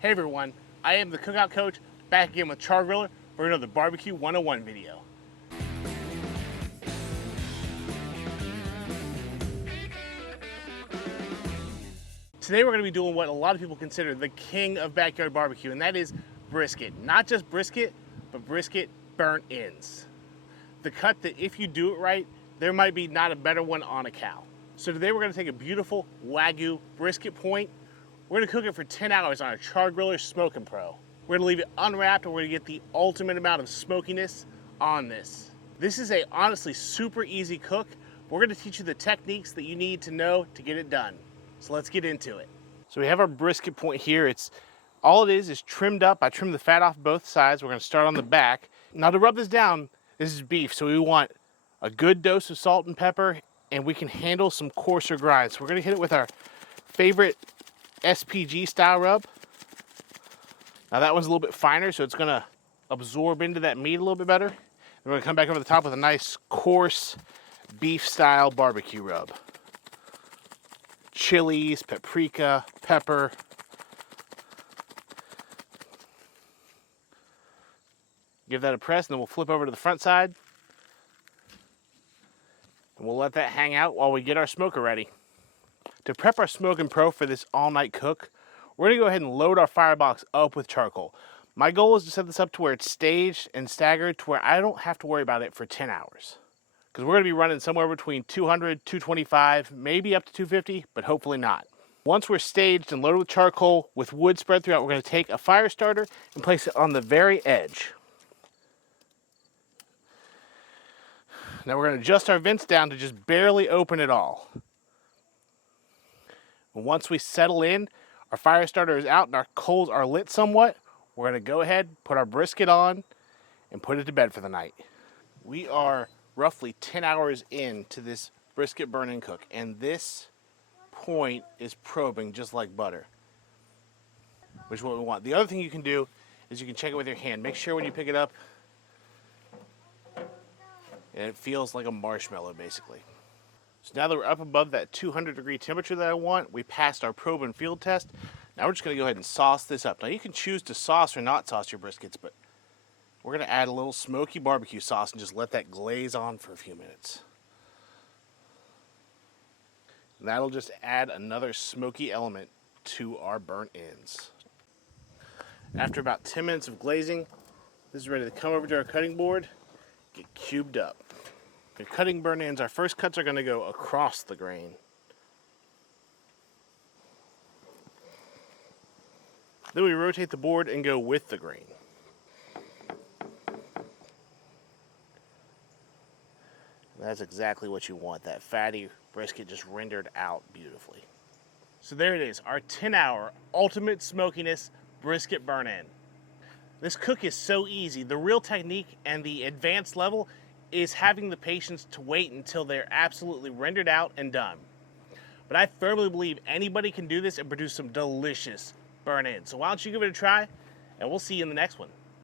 Hey everyone, I am the Cookout Coach, back again with Char-Griller for another Barbecue 101 video. Today we're going to be doing what a lot of people consider the king of backyard barbecue, and that is brisket. Not just brisket, but brisket burnt ends. The cut that if you do it right, there might be not a better one on a cow. So today we're going to take a beautiful Wagyu brisket point. We're going to cook it for 10 hours on a Char-Griller Smoking Pro. We're going to leave it unwrapped and we're going to get the ultimate amount of smokiness on this. This is a honestly super easy cook. We're going to teach you the techniques that you need to know to get it done. So let's get into it. So we have our brisket point here. All it is trimmed up. I trimmed the fat off both sides. We're going to start on the back. Now to rub this down, this is beef, so we want a good dose of salt and pepper, and we can handle some coarser grinds. So we're going to hit it with our favorite SPG style rub. Now that one's a little bit finer, so it's going to absorb into that meat a little bit better. And we're going to come back over the top with a nice coarse beef style barbecue rub. Chilies, paprika, pepper. Give that a press, and then we'll flip over to the front side. And we'll let that hang out while we get our smoker ready. To prep our Smoking Pro for this all-night cook, we're going to go ahead and load our firebox up with charcoal. My goal is to set this up to where it's staged and staggered to where I don't have to worry about it for 10 hours. Because we're going to be running somewhere between 200, 225, maybe up to 250, but hopefully not. Once we're staged and loaded with charcoal with wood spread throughout, we're going to take a fire starter and place it on the very edge. Now we're going to adjust our vents down to just barely open it all. And once we settle in, our fire starter is out and our coals are lit somewhat, we're going to go ahead, put our brisket on, and put it to bed for the night. We are roughly 10 hours into this brisket burn-in cook, and this point is probing just like butter, which is what we want. The other thing you can do is you can check it with your hand. Make sure when you pick it up, and it feels like a marshmallow basically. So now that we're up above that 200-degree temperature that I want, we passed our probe and field test. Now we're just going to go ahead and sauce this up. Now you can choose to sauce or not sauce your briskets, but we're going to add a little smoky barbecue sauce and just let that glaze on for a few minutes. And that'll just add another smoky element to our burnt ends. After about 10 minutes of glazing, this is ready to come over to our cutting board, get cubed up. We're cutting burnt ends. Our first cuts are going to go across the grain. Then we rotate the board and go with the grain. That's exactly what you want, that fatty brisket just rendered out beautifully. So there it is, our 10-hour ultimate smokiness brisket burn end. This cook is so easy. The real technique and the advanced level is having the patience to wait until they're absolutely rendered out and done. But I firmly believe anybody can do this and produce some delicious burn ends. So why don't you give it a try, and we'll see you in the next one.